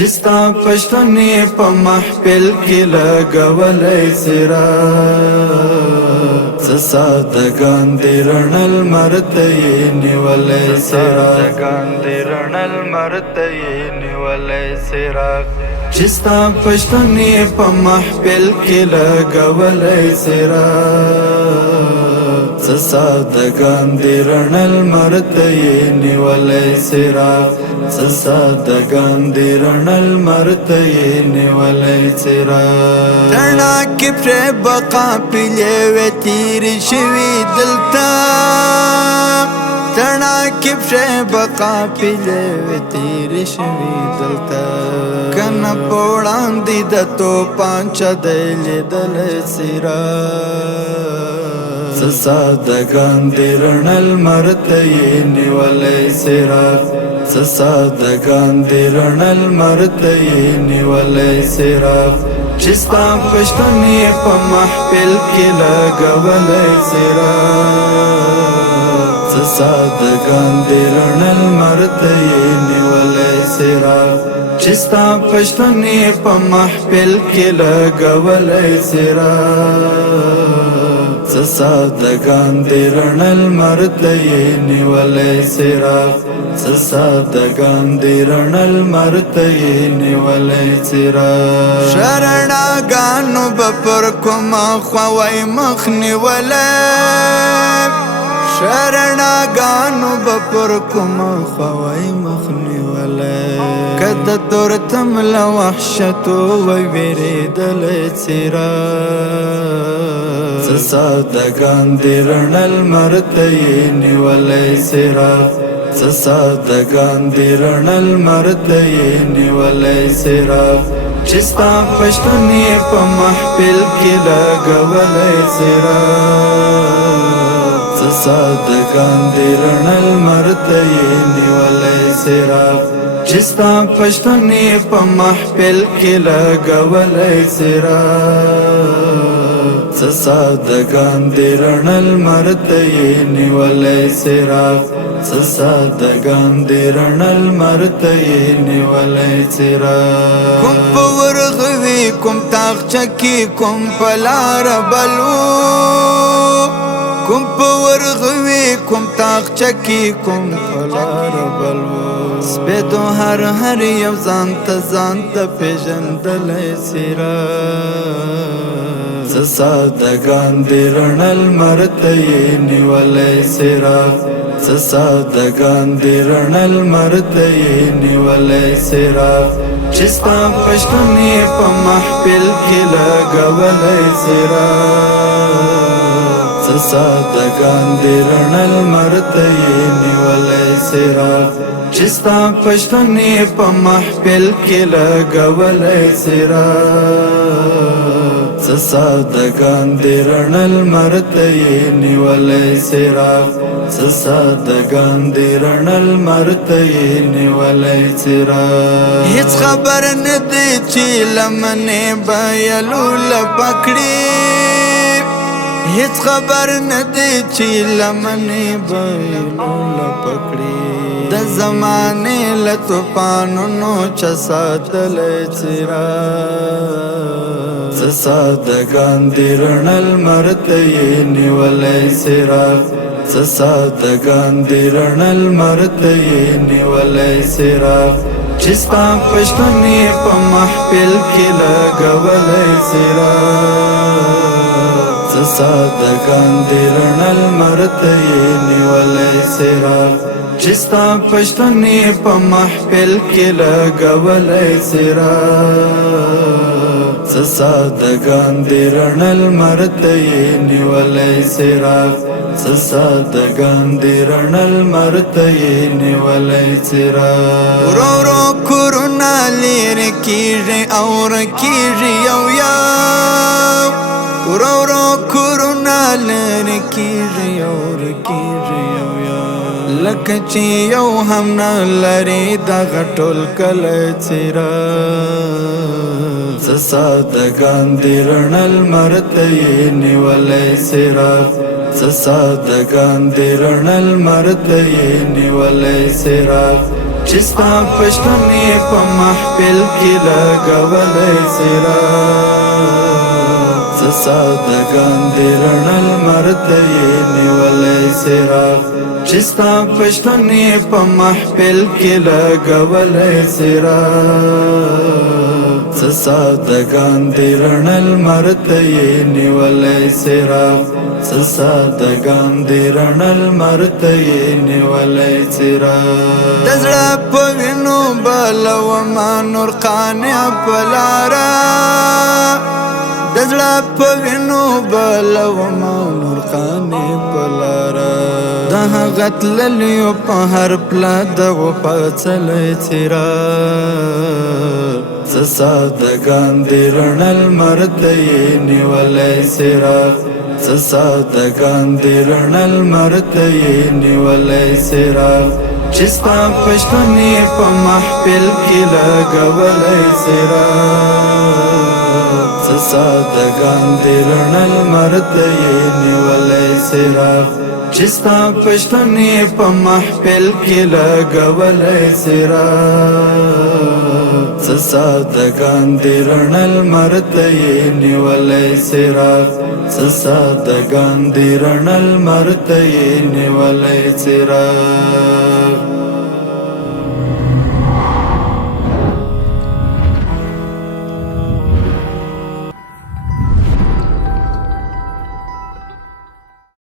چستا پښتنې په محفل کې لګولای څراغ سادهګان دې رڼل مرته نیولای څراغ چستا پښتنې په محفل کې لګولای څراغ سادهګان دې رڼل مرته نیولای څراغ سادهګان دې رڼل مرته نیولای څراغ رڼا کې پر بقا پیلې وې تیر شوي دلته رڼا کې پر بقا پیلې وې تیر شوي دلته کنه په وړاندې د توپان چا دی لیدلی څراغ سادهګان دې رڼل مرته نیولای څراغ سادهګان دې رڼل مرته نیولای څراغ چستا پښتنې په محفل کې لګولای څراغ سادهګان دې رڼل مرته نیولای څراغ چستا پښتنې په محفل کې لګولای څراغ سادهګان دې رڼل مرته نیولای څراغ سادهګان دې رڼل مرته نیولای څراغ شرناګانو به پر کومه خوا وای مخ نیولای شرناګانو به پر کومه خوا وای مخ نیولای کده تورتم له وحشتو وای ویرېدلی څراغ سادهګان دې رڼل مرته نیولای څراغ سادهګان دې رڼل مرته نیولای څراغ چستا پښتنې په محفل کې لګولای څراغ سادهګان دې رڼل مرته نیولای څراغ چستا پښتنې په محفل کې لګولای څراغ سادهګان دې رڼل مرته نیولای څراغ سادهګان دې رڼل مرته نیولای څراغ کوم په ورغوي کوم تاخچه کې کوم په لار بلو کوم په ورغوي کوم تاخچه کې کوم په لار بلو سپېدو هر یو ځان ته پېژندلی څراغ سادهګان دې رڼل مرته نیولای څراغ سادهګان دې رڼل مرته نیولای څراغ چستا پښتنې په محفل کې لګولای څراغ سادهګان دې رڼل مرته نیولای څراغ چستا پښتنې په محفل کې لګولای څراغ سادهګان دې رڼل مرته نیولای څراغ سادهګان دې رڼل مرته نیولای څراغ هیڅ خبر نه دی چې لمنې بایلو لپکړي هیڅ خبر نه دی چې لمنې بایلو لپکړي د زمانې له طوفانونو چا ساتلی څراغ سادهګان دې رڼل مرته نیولای څراغ سادهګان دې رڼل مرته نیولای څراغ چستا پښتنې په محفل کې لګولای څراغ سادهګان دې رڼل مرته نیولای څراغ چستا پښتنې په محفل کې لګولای څراغ سادهګان دې رڼل مرته نیولای څراغ سادهګان دې رڼل مرته نیولای څراغ ورو ورو کورونه لرې کېږي او ورکېږي یو ورو ورو کورونه لرې کېږي او ورکېږي یو لکه چې یو هم نه لري دغه ټول کلی څراغ سادهګان دې رڼل مرته نیولای څراغ سادهګان دې رڼل مرته نیولای څراغ چستا پشتنی پا محفل کی لگولی سراغ سسادگان دی رنل مرتی نیولی سراغ چستا پشتنی پا محفل کی لگولی سراغ سسادگان دی رنل مرتی نیولی سراغ سسادگان دی رنل مرتی نیولی سراغ دزړه په وینو بلو ما نور قانع پلارا دزړه په وینو بلو ما نور قانع پلارا ده غتللیو په هر پلا دغو پڅلې څراغ سسادگان دی رنل مرتی نیولی سراغ سسادگان دی رنل مرتی نیولی سراغ چستا پشتنی پا محفل کی لگولی سراغ سسادگان دی رنل مرتی نیولی سراغ چستا پشتنی پا محفل کی لگولی سراغ سسادگان دی رنل مرتی نیولی سراغ سسادگان دی رنل مرتی نیولی سراغ